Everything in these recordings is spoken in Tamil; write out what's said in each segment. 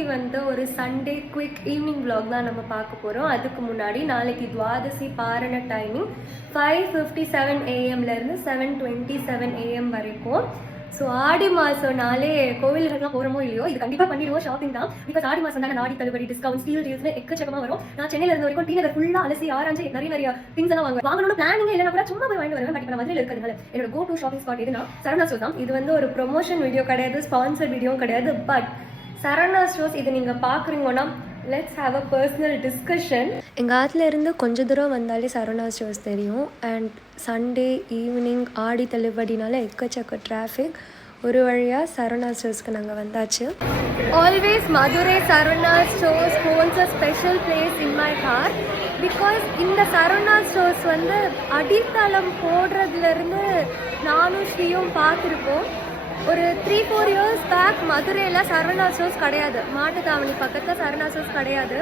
இன்னைக்கு வந்து ஒரு சண்டே குவிக் ஈவினிங் விளாக் தான் நம்ம பார்க்க போகிறோம். அதுக்கு முன்னாடி நாளைக்கு துவாதசி பாரண டைமிங் 5:57 AM-லேருந்து 7:27 AM வரைக்கும். ஸோ ஆடி மாதம்னாலே கோவில்கள்லாம் போகிறோமோ இல்லையோ இது கண்டிப்பாக பண்ணிடுவோம் ஷாப்பிங் தான். பிகாஸ் ஆடி மாதம் தானே நாடி தள்ளுபடி டிஸ்கவுண்ட் ஸ்டீல் டீல்ஸ்னு எக்கச்சக்கமாக வரும். நான் சென்னையில் இருந்த வரைக்கும் டீனரை ஃபுல்லாக அலசி ஆராய்ச்சி நிறைய திங்ஸ் எல்லாம் வாங்கணும்னு பிளானிங் இல்லைனா கூட சும்மா போய் வாங்கி வருவேன். பட் இப்போ நான் மதுரையில் இருக்கிறதுனால என்னோட கோ டு ஷாப்பிங் ஸ்பாட் எதுனா சரவணா ஸ்டோர்ஸ் தான். இது வந்து ஒரு ப்ரொமோஷன் வீடியோ கிடையாது, ஸ்பான்சர்ட் வீடியோவும் கிடையாது. பட் சரவணா ஸ்டோர்ஸ் இது நீங்கள் பார்க்குறீங்கன்னா let's have a personal discussion. எங்கள் ஆற்றுல இருந்து கொஞ்சம் தூரம் வந்தாலே சரவணா ஸ்டோர்ஸ் தெரியும். அண்ட் சண்டே ஈவினிங் ஆடி தள்ளுபடினால எக்கச்சக்க டிராஃபிக். ஒரு வழியாக சரவணா ஸ்டோர்ஸ்க்கு நாங்கள் வந்தாச்சு. Always Madurai Saravana stores holds a special place in my heart. Because இந்த சரவணா ஸ்டோர்ஸ் வந்து அடித்தளம் போடுறதுலேருந்து நானும் ஸ்ரீயும் பார்த்துருக்கோம். ஒரு 3-4 இயர்ஸ் பேக் மதுரையில் சரவணா ஸ்டோர்ஸ் கிடையாது. மாட்டுத்தாவணி பக்கத்தில் சரவணா ஸ்டோர்ஸ் கிடையாது.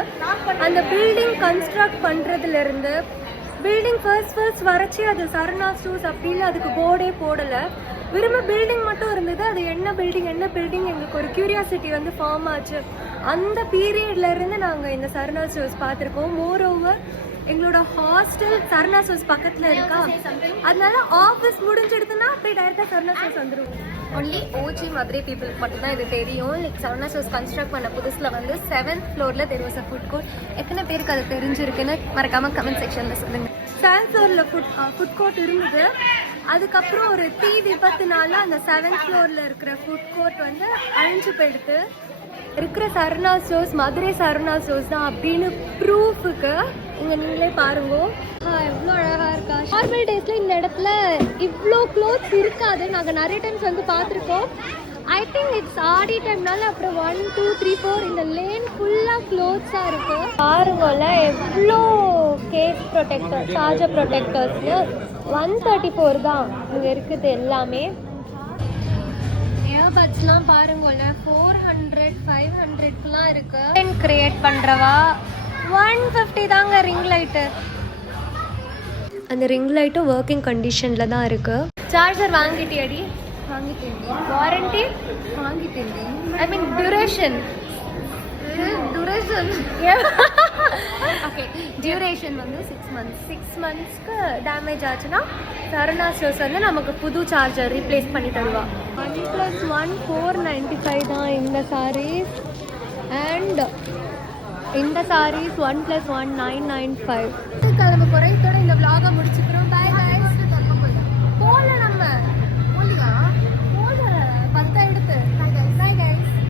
அந்த பில்டிங் கன்ஸ்ட்ரக்ட் பண்ணுறதுலேருந்து பில்டிங் ஃபர்ஸ்ட் வரைச்சி அது சரவணா ஸ்டோர்ஸ் அப்படின்னு அதுக்கு போர்டே போடலை. வெறும் பில்டிங் மட்டும் இருந்தது. அது என்ன பில்டிங் எங்களுக்கு ஒரு கியூரியாசிட்டி வந்து ஃபார்ம் ஆச்சு. அந்த பீரியட்லேருந்து நாங்கள் இந்த சரவணா ஸ்டோர்ஸ் பார்த்துருக்கோம். மோர் ஓவர் எங்களோட ஹாஸ்டல் சரவணா ஸ்டோர்ஸ் பக்கத்தில் இருக்கா, அதனால ஆஃபீஸ் முடிஞ்செடுத்துன்னா அப்படியே டைரெக்டாக சரவணா ஸ்டோர்ஸ் வந்துடும். ஒன்லி ஓஜி மதுரை பீப்புளுக்கு மட்டும்தான் இது தெரியும். லைக் சரவணா ஸ்டோர்ஸ் கன்ஸ்ட்ரக்ட் பண்ண புதுசில் வந்து 7th ஃப்ளோரில் there was a food court. எத்தனை பேருக்கு அது தெரிஞ்சிருக்குன்னு மறக்காமல் கமெண்ட் செக்ஷனில் சொல்லுங்கள். 7th ஃப்ளோரில் ஃபுட் கோர்ட் இருந்தது. அதுக்கப்புறம் ஒரு தீ விபத்துனால அந்த 7th ஃப்ளோரில் இருக்கிற ஃபுட் கோர்ட் வந்து அழிஞ்சு போயிடுது. இருக்கிற சரவணா ஸ்டோர்ஸ் மதுரை சரவணா ஸ்டோர்ஸ் தான் அப்படின்னு ப்ரூஃபுக்கு இங்கே நீங்களே பாருங்க. எவ்வளோ அழகாக இருக்கா. நார்மல் டேஸில் இந்த இடத்துல இவ்வளோ க்ளோத்ஸ் இருக்காது. நாங்கள் நிறைய டைம்ஸ் வந்து பார்த்துருக்கோம். ஐ திங்க் இட்ஸ் ஆடி டைம்னால அப்புறம் 1, 2, 3, 4 இந்த லேன் ஃபுல்லாக க்ளோத்ஸாக இருக்குது. பாருங்கள்ல எவ்வளோ கேஸ் ப்ரொடெக்டர் சார்ஜர் ப்ரொடெக்டர்ஸ்னு 134 தான் இங்கே இருக்குது எல்லாமே. இயர்பட்ஸ்லாம் பாருங்கள்ல 400, 500க்குலாம் இருக்குது. கிரியேட் பண்ணுறவா 150 தாங்க ரிங் லைட்டு. அந்த ரிங் லைட்டும் ஒர்க்கிங் கண்டிஷனில் தான் இருக்குது. சார்ஜர் வாங்கிட்டியடி? வாங்கிட்டேன். வாரண்டி வாங்கிட்டேன். ஐ மீன் டியூரேஷன் ஓகே டியூரேஷன் வந்து 6 months. 6 monthsக்கு டேமேஜ் ஆச்சுன்னா சரவணா ஸ்டோர்ஸ் வந்து நமக்கு புது சார்ஜர் ரீப்ளேஸ் பண்ணி தருவா. 1+1 495 தான் இந்த சாரீஸ். அண்ட் இந்த சாரீஸ் 1+1 995. நம்ம குறையத்தோட இந்த vlog-ஐ முடிச்சுக்கிறோம்.